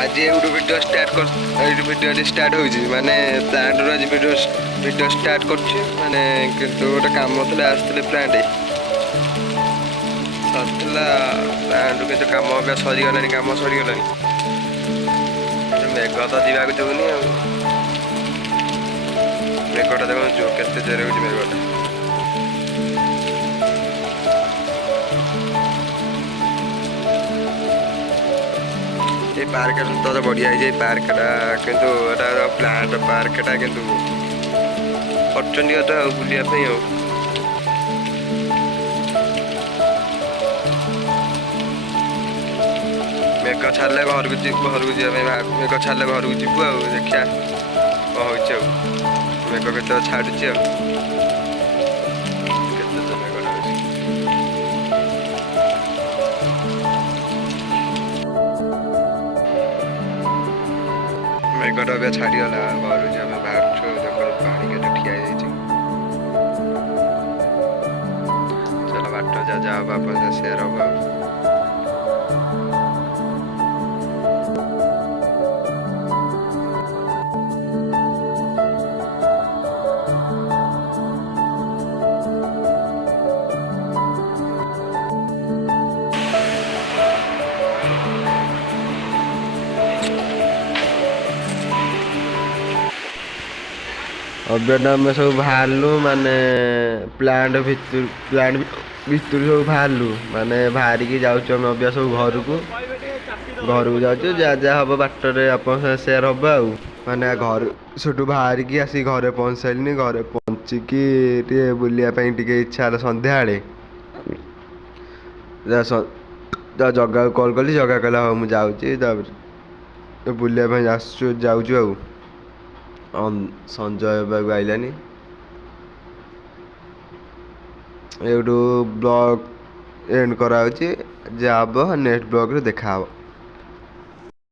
आज एवढू video start कर video start होइछि माने प्लांट रो आज वीडियो स्टार्ट करछि माने किंतु गोटे काम थले आस्थिले प्लांट सतला प्लांट के काम बे सरी गलानी काम सरी गलानी मेघ तो जीवा को जोनी मेघटा देखो जो केते जोरे होछि मेघटा ये पार्क तो बढ़िया है पार्कटा किंतु एटा प्लांट पार्कटा किंतु अर्चनीयता बुलिया पे हो मेघ छाड़े घर को जावा मेघ छाड़े घर को जीवु आ देखा कौन हो मेघ के छाड़ुची मेघटा भी छाड़गला घर आम बाहर देख पानी के ठिया चलो बाट जा जा बापा सेयर हम अबेटा आम सब बाहरलु माने प्लांट भितर सब बाहरलु माने बाहरिकी जाऊँ अभ्यास सब घर को जाऊँ जा जा हम बाटर आप सेयर हम आ माने घर सेठू बाहरिकी आसी घरे पहुँच सारे घरे पहुँचिकी बुलापाई इच्छा है संध्या जगह को कॉल कली जगह कहला हाँ मुझे बुलापाई जाऊँ संजय बाबू आइलानी एवडू ब्लॉग एंड करा जाब नेक्स्ट ब्लॉग रे देखा।